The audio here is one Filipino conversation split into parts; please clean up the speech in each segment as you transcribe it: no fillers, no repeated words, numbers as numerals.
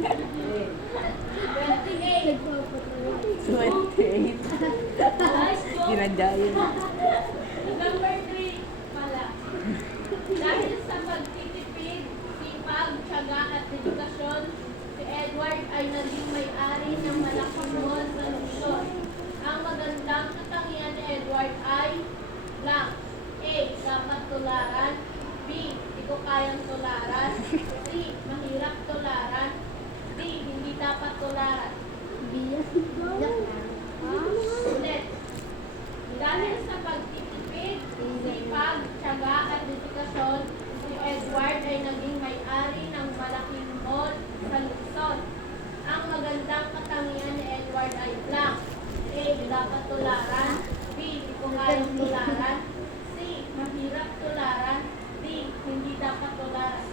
28. 28. Nice go. Ginadya yun. Number 3 pala. Dahil sa pagtitipid, sipag, tiyaga at dedikasyon, si Edward ay naging may-ari ng malaking mall sa Luzon. Ang magandang katangian ni Edward ay blank. A. Dapat tularan. B. Hindi ko kayang tularan. C. Mahirap tularan. D. Hindi dapat tularan. Ulit. Dahil sa pagtitipid, sipag, tiyaga at dedikasyon, si Edward ay naging may-ari ng malaking mall sa Luzon. Ang magandang katangian ni Edward ay blank. A. Dapat tularan. B. Hindi ko kayang tularan. C. Mahirap tularan. D. Hindi dapat tularan.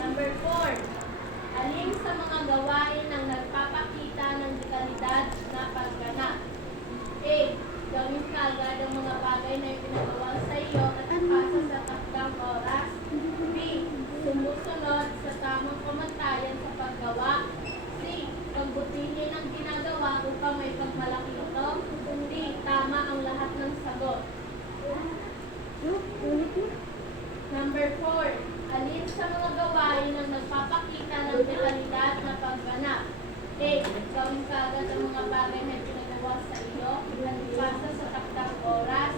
Number 4. Alin sa mga gawain ang nagpapakita ng dekalidad na pagganap? A. Gawin kaagad ang mga bagay na ipinagawa sa iyo at ipasa sa takdang oras. B. Sumusunod sa tamang kamatayan sa paggawa. C. Pagbutihin ang ginagawa upang may pagmalaki ito. D. Tama ang lahat ng sagot. Number 4. Alin sa mga gawain ang nagpapakita ng dekalidad na pagganap? A. Gawin kaagad ang mga bagay na ipinagawa sa iyo at ipasa sa takdang oras.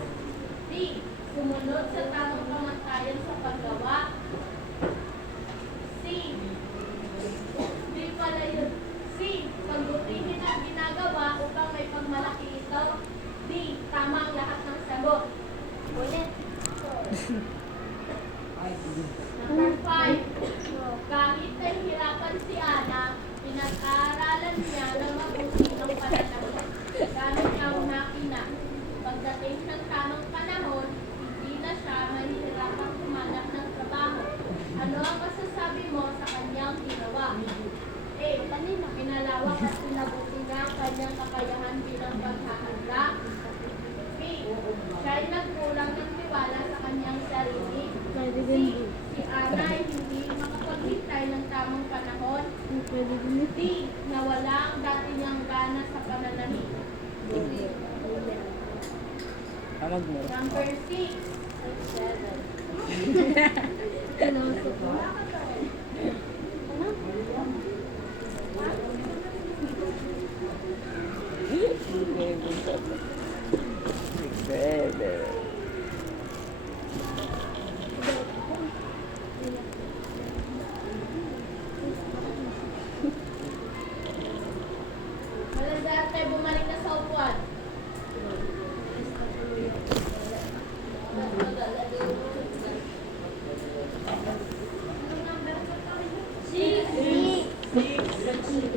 D. Sumunod sa tamang kamatayan sa paggawa. C. D pala yun. C. Pagbutihin ang ginagawa upang may pagmalaki ito. D. Tama ang lahat ng sagot. Ulit. Number 5. Kahit nahihirapan si Ana, pinag-aaralan niya ng mabuti ang pananahon. Gamit ang makina. Pagdating ng tamang panahon, hindi na siya mahihirapang humanap ng trabaho. Ano ang masasabi mo sa kanyang ginawa? A. Pinalawak at pinabuti niya ang kanyang kakayahan bilang paghahanda. B. Siya ay nagkulang ng tiwala sa kanyang sarili. C. Si Ana ay hindi makapaghintay ng tamang panahon. D. Nawala ang dati niyang gana sa pananahit. Amag mo. Number 6. 7. Malandar tayo bumalik na sa upuan.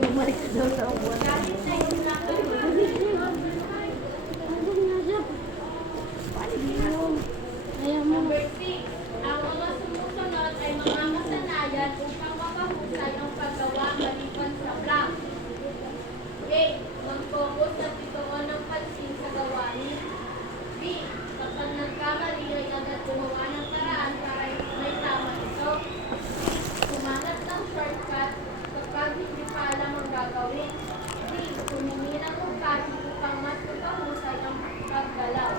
Bumalik daw sa uwan. Kahit na hihirapan Number 6. Ang mga sumusunod ay mga kasanayan upang mapahusay ang paggawa maliban sa blank. A. Mag-focus at ituon ng pansin sa gawain. B. Kapag nagkamali ay agad gumawa ng paraan para may tama ito. Humanap ng shortcut kapag hindi pa alam ang gagawin. D. Humingi ng upahan upang mas mapahusay ang paggalaw.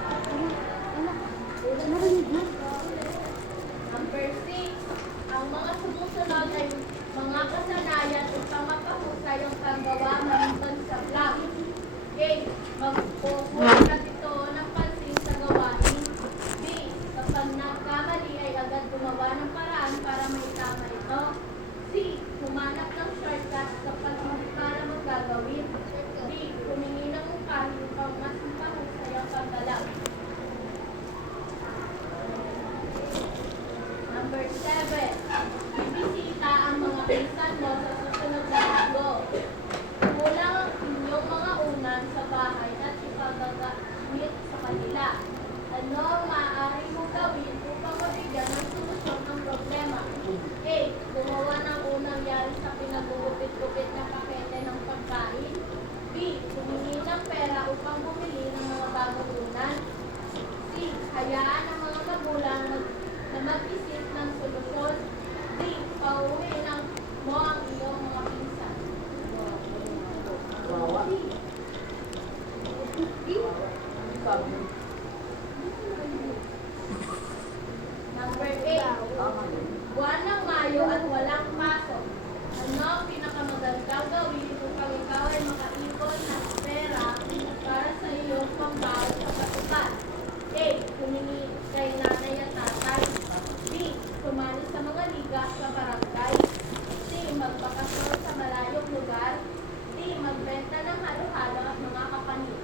Number 6. Ang mga sumusunod ay mga kasanayan upang mapahusay ang paggawa maliban sa blank. A. Mag-focus at ituon ng pansin sa gawain. B. Kapag nagkamali ay agad gumawa ng paraan para may tama ito. C. Humanap ng shortcut kapag hindi pa alam ang gagawin. D. Humingi ng upahan upang mas mapahusay ang paggalaw. Number 7. Bibisita ang mga pinsan mo sa susunod na linggo. Kulang ang inyong mga unan sa bahay at magbigas sa barangay. C. Magbakasyon sa malayong lugar. D. Magbenta ng halo-halo at mga kapanin.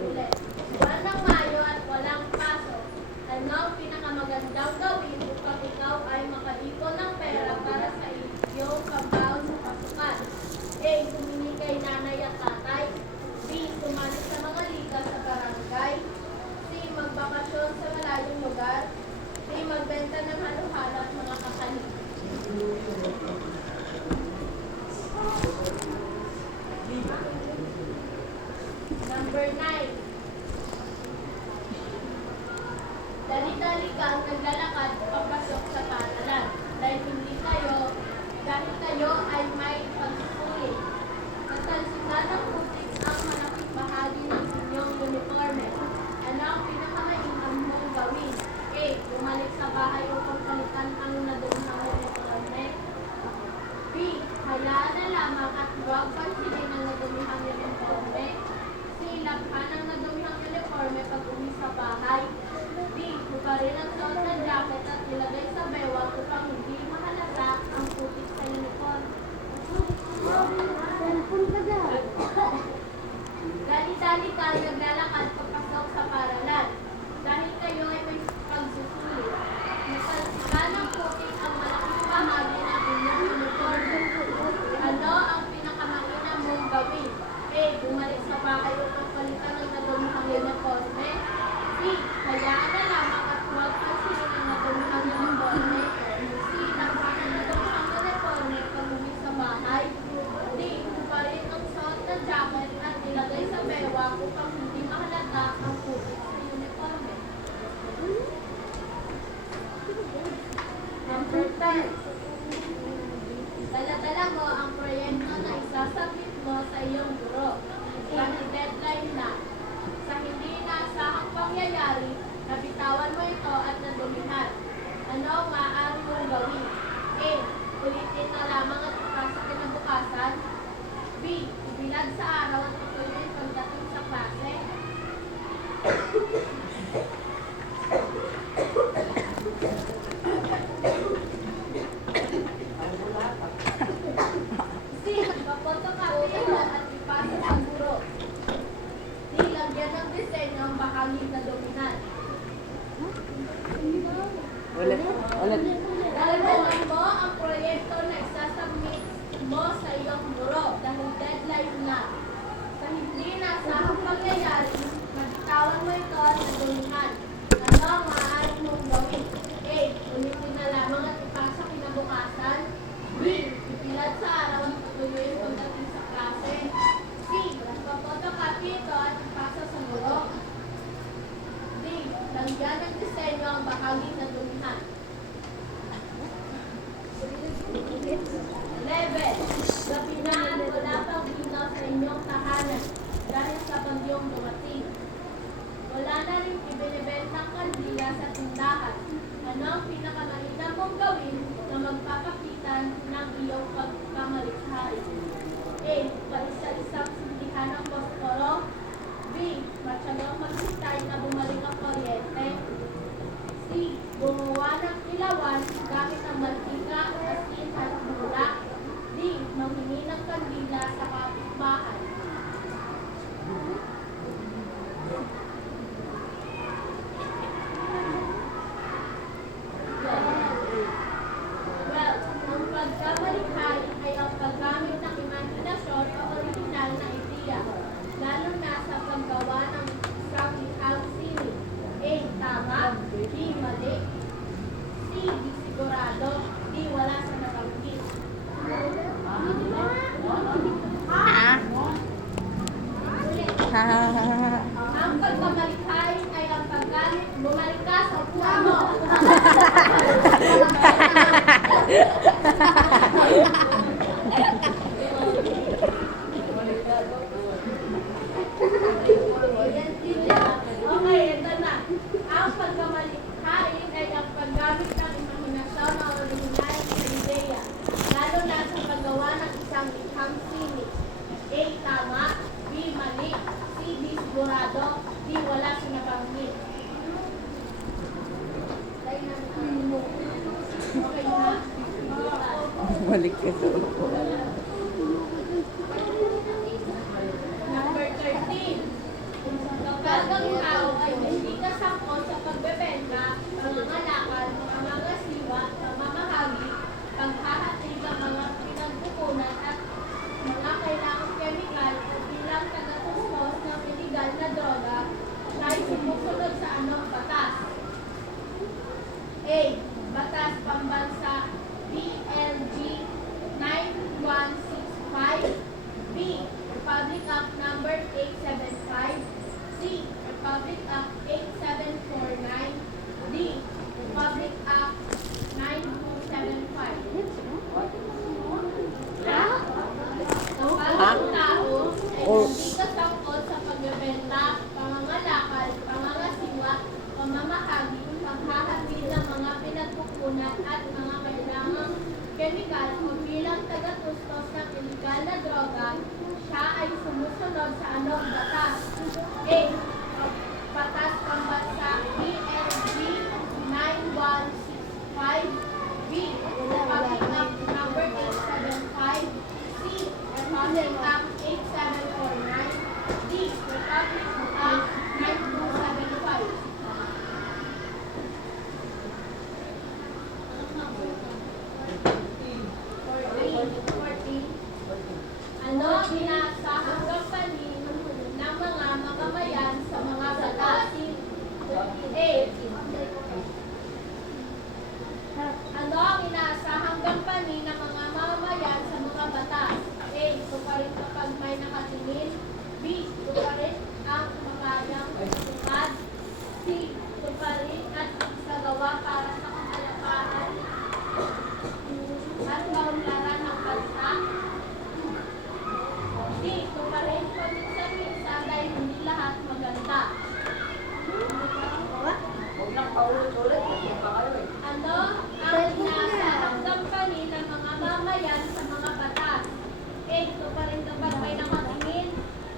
Ulit. Buwan ng Mayo at walang pasok. Ano ang pinakamagandang gawin upang ikaw ay makaipon ng pera para sa iyong pambaon sa pasukan? A. Humingi kay nanay at tatay. B. Sumali sa mga liga sa barangay. C. Magbakasyon sa malayong lugar. D. Magbenta ng halo-halo at mga kakanin. Number 9. Dali-dali kang naglalakad papasok sa paaralan dahil kayo ay may pagsusulit. Natalsikan ng putik ang malaking bahagi ng inyong uniforme. Ano ang pinakamainam mong gawin? A. Bumalik sa bahay upang palitan ang nadumang uniforme. B. Hayaan na lamang at huwag pansinin ang nadumihang uniforme. C. Lakhan ang nadumihang uniforme pag uwi sa bahay. D. Hubarin ang suot ng jacket at ilagay sa bewang upang hindi mahalata ang putik sa uniforme. Dali-dali ka naglalakad papasok sa paaralan dahil kayo ay may pagsusulit. Natalsikan ng putik ang malaking bahagi ng inyong uniforme. Ano ang pinakamainam mong gawin? A. Bumalik sa bahay upang palitan ang nadumihang uniforme. B. Hayaan na lamang at huwag pansinin ang nadumihang uniforme. C. Lakhan ang nadumihang uniforme pag uwi sa bahay. D. Hubarin ang suot ng jacket at ilagay sa bewang upang hindi mahalata ang putik sa uniforme. Number 10. Dala-dala mo ang proyekto na isasabit mo sa iyong guro. Dahil deadline na. Sa hindi inaasahang pangyayari, nabitawan mo ito at nadumihan. Ano ang maaari mong gawin? A. Ulitin na lamang at ipasa kinabukasan. B. Ibilad sa araw at ituloy pagdating sa klase. C. Papotokapihan at ipasa sa guro. D. Lagyan ng disenyo ang bahagi na dominan. Ulit. Dalawalan mo ang proyekto na isasubmit mo sa iyong guro dahil deadline na. Sa hindi inaasahang pangyayari, magbitawan mo ito at nadumihan. Ano ang maaari mong gawin? A. Ulitin na lamang at ipasa kinabukasan. B. Ipilad sa araw at patuloyin pagdating sa klase. C. Papotocopy ito at ipasa sa guro. D. Lagyan ng disenyo ang bahagi na dumihan. 11. Gabi na at wala pang ilaw sa inyong tahanan dahil sa bagyong dumating. Wala na rin ibinibentang kandila sa tindahan. Ano ang pinakamainam mong gawin na magpapakitan ng iyong pagkamalikhay? A. Paisa-isang sindihan ng posporo. B. Matyagang maghintay na bumalik ang kuryente. C. Gumawa ng ilawan gamit ang mantika, asin at mula. D. Manghingi ng kandila sa kapitbahay. Well, ang pagkamalikhay ay ang paggamit ng imahinasyon o original na ideya, lalo na sa paggawa ng isang likhang sining. A. Tama. B. Mali. C. Di sigurado. D. Wala sa nabanggit. Ang pagmamalikhay ay ang paggamit, bumalik ka sa upuan mo. Okay, ito na. Ang pagmamalikhay ay ang paggamit ng imahinasyon na original na ideya, lalo na sa paggawa ng isang likhang sining. A. Tama. B. Mali. C. Di sigurado. D. Wala sa nabanggit. Bumalik ka sa upuan. Number 13. Kapag ang tao ay hindi kasangkot sa pagbebenta, pangangalakal, pangangasiwa, pamamahagi, paghahatid ng mga pinagkukunan at mga kailangang kemikal o bilang tagatustos ng illegal na droga, siya ay sumusunod sa anong batas? A. Batas Pambansa BLG 9165. B. Republic Act Number 875. C. Republic Act 8749. D. Republic Act 9275. Kapag ang tao ay hindi kasangkot sa pagbebenta, pangangalakal, pangangasiwa, pamamahagi, paghahatid ng mga pinagkukunan at mga kailangang kemikal o bilang tagatustos ng illegal na droga, siya ay sumusunod sa anong batas? A. Batas Pambansa BLG 9165. B. Republic Act Number 875. C. Republic Act 8749. D. Republic Act 9275. Ano ang inaasahang gampanin ng mga mamamayan sa mga batas? A. Ano ang inaasahang gampanin ng mga mamamayan sa mga batas? A. Tuparin kapag may nakatingin. B. Tuparin ang makayang tupad. C. Tuparin at isagawa para sa kapayapaan at kaunlaran ng bansa. D. Tuparin paminsan-minsan dahil hindi lahat maganda. Ano ang inaasahang gampanin ng mga mamayan sa mga batas? A. Tuparin kapag may nakatingin.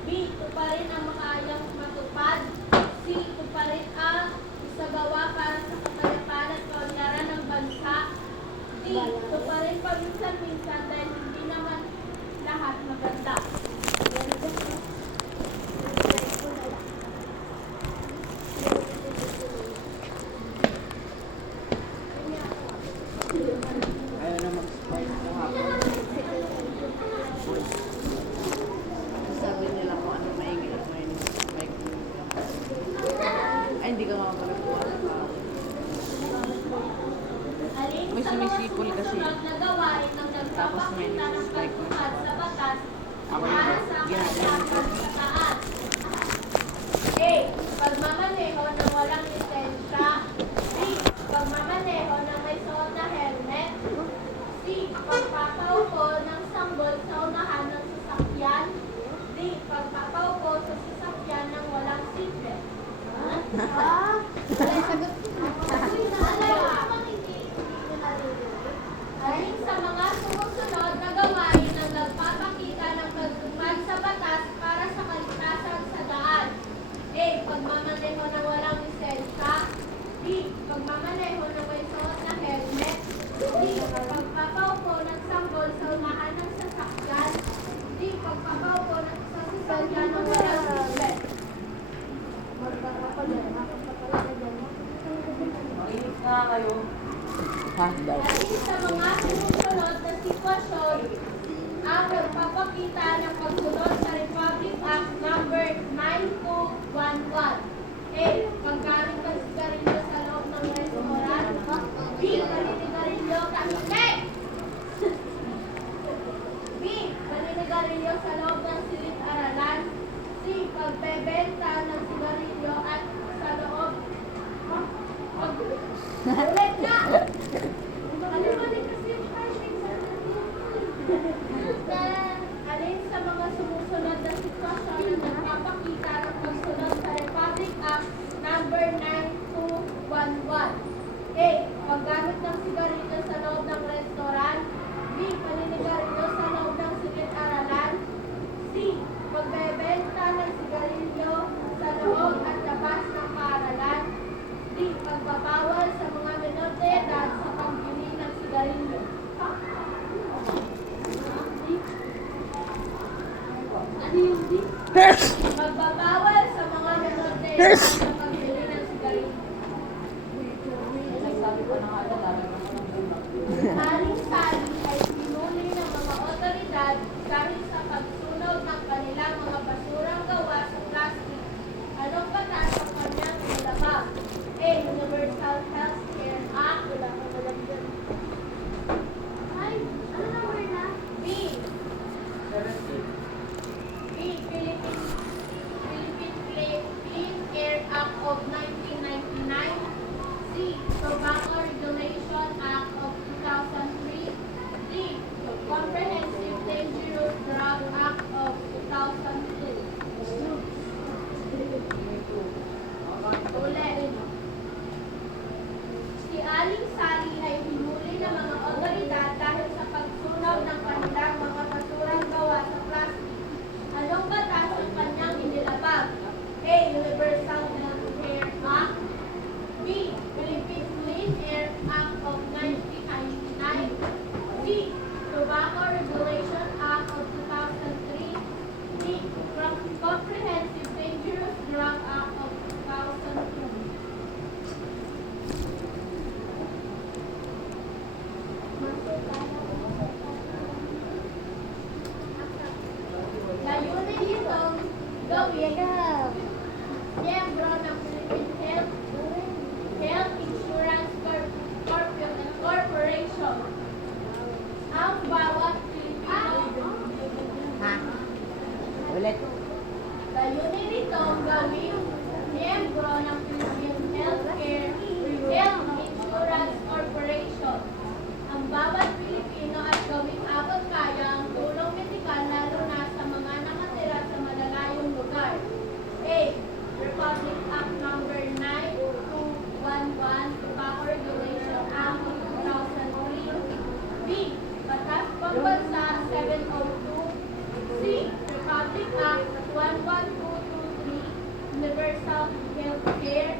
B. Tuparin ang makayang matupad. C. Tuparin ang isagawa para sa kapayapaan at kaunlaran ng bansa. D. Tuparin paminsan-minsan dahil hindi naman lahat maganda. Ayaw na mag-start sa hapon. Sabi nila kung ano maingay at may ay, hindi ka makapagkuha sa tao. Alin May sa mga sumisipol kasi. sumusunod na gawain ng Tapos may nagpapakita ng dislike na pagtupad siya. sa batas Ako para yun. sa Ginagawa ko. kasataan? A. Pagmamaneho ng walang lisensya. B. Pagmamaneho ng may suot na helmet. C. Pagpapaupo ng sanggol sa unahan ng sasakyan. D. Pagpapaupo sa sasakyan ng walang seatbelt. Alin sa mga sumusunod na gawain ang nagpapakita ng pagtupad sa batas para sa kaligtasan sa daan? A. Pagmamaneho ng walang lisensya. B. Pagmamaneho ng may suot na helmet. D. Pagpapaupo ng sanggol sa unahan ng sasakyan. D. Pagpapaupo ng sasakyan ng walang seatbelt. Makinig nga kayo. Ha, daw. Alin sa mga sumusunod na sitwasyon ang nagpapakita ng pagsunod sa Republic Act Number 9211? A. Paggamit ng sigarilyo sa loob ng restaurant. B. Paninigarilyo tahimik. B. Paninigarilyo sa loob ng silid-aralan. C. Pagbebenta ng sigarilyo at sa loob. Ulit na! Ano ba din kasi yung hashtag sa alin sa mga sumusunod na sitwasyon na nagpapakita ng pagsunod sa Republic Act Number 9211? A. Paggamit ng sigarilyo sa loob ng restaurant. B. Paninigarilyo sa loob ng silid-aralan. C. Pagbebenta ng sigarilyo sa loob at labas ng paaralan. D. Pagbabawal sa mga menor de edad sa pagbili ng sigarilyo. sa pagbili ng sigarilyo. Nagsabi ko na nga ito, lalagyan ko ng bulak. Aling Sally ay pinuli ng mga otoridad dahil sa pagsunog ng kanilang mga basurang gawa sa plastic. Anong batas ang kanyang nilabag? A. Universal Health Care Act. Wala ko walang yun. Ay, ano number na? B. 17. B. Philippine Clean Air Act of 1999. C. Tobacco Regulation Act of 2003. D. Comprehensive Dangerous Drug Act of 2002. Ulit. Si Aling Sally ay hinuli ng mga otoridad dahil sa pagsunog ng kanilang mga basurang gawa sa plastic. Anong batas ang kanyang inilabag? A. Universal Health Care Act. B. Philippine Clean Air Act of 1999. D. Tobacco Regulation Act of 2003. D. Comprehensive Dangerous Drug Act of 2002. Layunin nitong gawin miyembro ng Philippine Health Insurance Corporation. Ang bawat Pilipino. Ulit. Layunin nitong gawin miyembro ng Philippine Health Insurance Corporation. Ang bawat Pilipino at gawing abot kaya ang tulong medikal lalo na sa mga nakatira sa malalayong lugar. A. Republic Act Number 9211 Tobacco Regulation Act of 2003. B. Batas Pambansa 702. C. Republic Act 11223 Universal Health Care.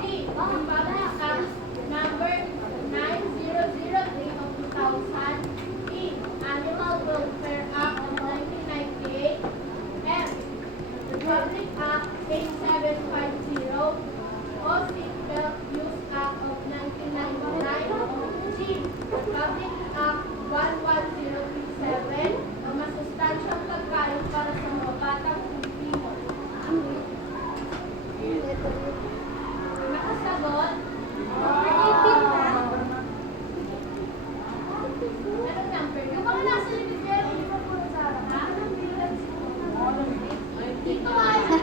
D. Republic Act Number 9003 of 2000. E. Animal Welfare Act of 1998. F. Republic Act 8750 o Seatbelt Use Act of 1999. G. Republic Act 11037 ang masustansyang pagkain para sa mga batang Pilipino. Nakasagot? Anong number? Yung mga nasa likod niya, hindi mo puro sa harap. Ha? Dito ay 19.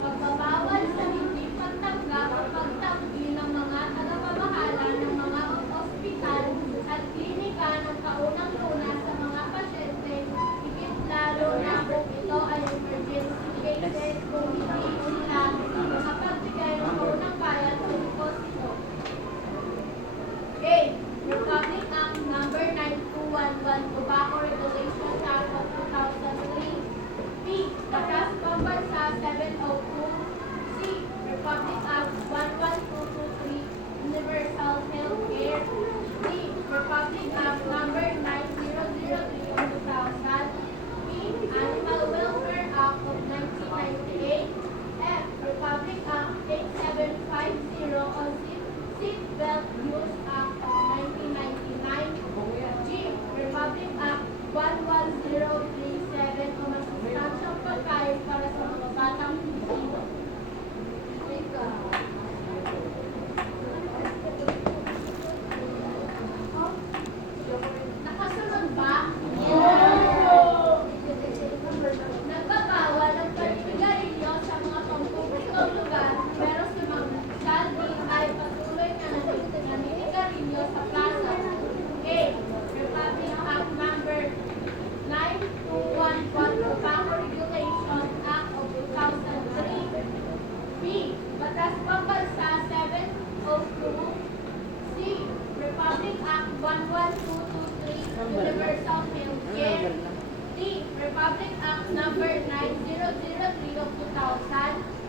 Pagbabawal sa hindi pagtanggap o pagtanggi ng mga tagapamahala ng mga ospital at klinika ng kaunang-una sa mga pasyente, higit lalo na kung ito ay emergency cases kung hindi sila makapagbigay ng kaunang bayad sa deposito. A. Republic Act Number 9211 Tobacco Regulation Act of 2003. B. Batas Pambansa 702. C. Republic Act 11223 Universal Health Care. D. Republic Act Number 9003 of 2000. E. Animal Welfare Act of 1998. F. Republic Act 8750 o Seatbelt Use Act of 1999. G. Republic Act 11037 o masustansyang pagkain para sa mga batang Pilipino. Nakasunod ba? Nagbabawal ang pagsigarilyo sa mga pampublikong lugar, pero si Ma'am Sally ay patuloy na naninigarilyo sa plaza. A. Republic Act Number 9211 Tobacco Regulation Act of 2003. B. Batas Pambansa 702. C. Republic Act 11223 Universal Health Care. D. D. Republic Act Number 9003 of 2000